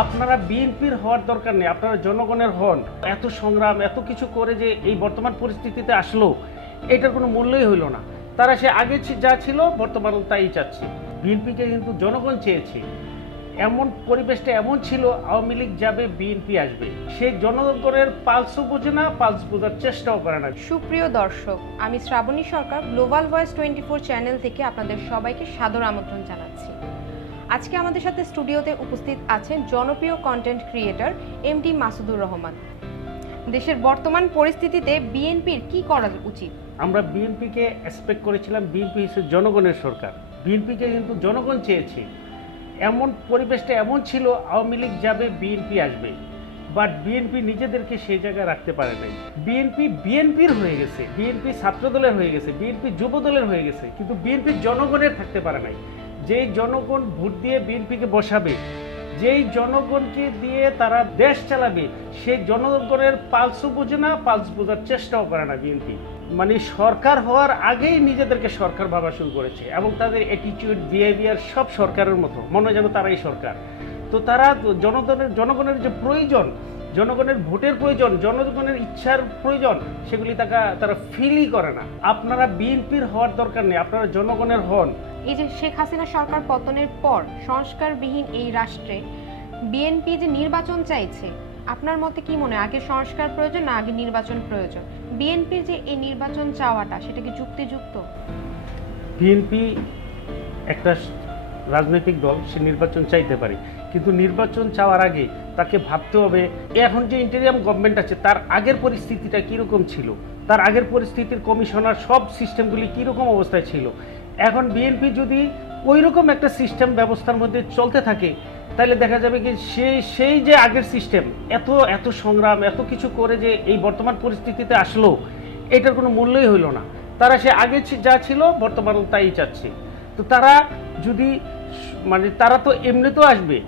আপনারা বিএনপির হওয়ার দরকার নেই, আপনারা জনগণের হন। এত সংগ্রাম, এত কিছু করে যে এই বর্তমান পরিস্থিতিতে আসলো, এটার কোনো মূল্যই হইল না। তারা সে আগে যা ছিল, বর্তমান তাই চাচ্ছে। বিএনপিকে কিন্তু জনগণ চেয়েছে। এমন পরিবেশটা এমন ছিল, আওয়ামী লীগ যাবে, বিএনপি আসবে। সে জনগণের পালসও বোঝে না, পালস বোঝার চেষ্টাও করে না। সুপ্রিয় দর্শক, আমি Shrabani Sarkar global voice twenty four channel থেকে আপনাদের সবাইকে সাদর আমন্ত্রণ জানাচ্ছি। আজকে আমাদের সাথে স্টুডিওতে উপস্থিত আছেন জনপ্রিয় content creator M T Masudur Rahman দেশের বর্তমান পরিস্থিতিতে বিএনপির কি করা উচিত আমরা বিএনপিকে এক্সপেক্ট করেছিলাম বিএনপি হিসেবে জনগণের সরকার বিএনপিকে কিন্তু জনগণ চেয়েছে এমন পরিবেশটা এমন ছিল আওয়ামী লীগ যাবে বিএনপি আসবে বাট বিএনপি নিজেদেরকে সেই জায়গায় রাখতে পারে নাই বিএনপি বিএনপির হয়ে গেছে বিএনপি ছাত্রদলের হয়ে গেছে বিএনপি যুবদলের হয়ে গেছে কিন্তু বিএনপি জনগণের থাকতে পারে নাই যেই জনগণ ভোট দিয়ে বিএনপিকে বসাবে, যেই জনগণকে দিয়ে তারা দেশ চালাবে, সেই জনগণের পালসও বোঝে না, পালস বোঝার চেষ্টাও করে না বিএনপি। মানে সরকার হওয়ার আগেই নিজেদেরকে সরকার ভাবা শুরু করেছে এবং তাদের অ্যাটিটিউড বিহেভিয়ার সব সরকারের মতো। মনে হয় যেন তারাই সরকার। তো তারা জনগণের জনগণের যে প্রয়োজন, জনগণের ভোটের প্রয়োজন, জনগণের ইচ্ছার প্রয়োজন, সেগুলি তারা ফিলই করে না। আপনারা বিএনপির হওয়ার দরকার নেই, আপনারা জনগণের হন। এই যে শেখ হাসিনা সরকার পতনের পর সংস্কারবিহীন এই রাষ্ট্রে বিএনপি যে নির্বাচন চাইছে, আপনার মতে কি মনে আগে সংস্কার প্রয়োজন না আগে নির্বাচন প্রয়োজন? বিএনপির যে এই নির্বাচন চাওয়াটা, সেটা কি যুক্তিযুক্ত? বিএনপি একটা রাজনৈতিক দল, সে নির্বাচন চাইতে পারে। কিন্তু নির্বাচন চাওয়ার আগে তাকে ভাবতে হবে এখন যে ইন্টেরিয়াম গভর্নমেন্ট আছে, তার আগের পরিস্থিতিটা কীরকম ছিল? তার আগের পরিস্থিতির কমিশনার সব সিস্টেমগুলি কীরকম অবস্থায় ছিল? এখন বিএনপি যদি ওই রকম একটা সিস্টেম ব্যবস্থার মধ্যে চলতে থাকে, তাহলে দেখা যাবে কি সেই সেই যে আগের সিস্টেম, এত এত সংগ্রাম, এত কিছু করে যে এই বর্তমান পরিস্থিতিতে আসলো, এটার কোনো মূল্যই হইল না। তারা সে আগে যা ছিল, বর্তমান তাই চাচ্ছে। তো তারা যদি মানে তারা তো এমনিতেও আসবে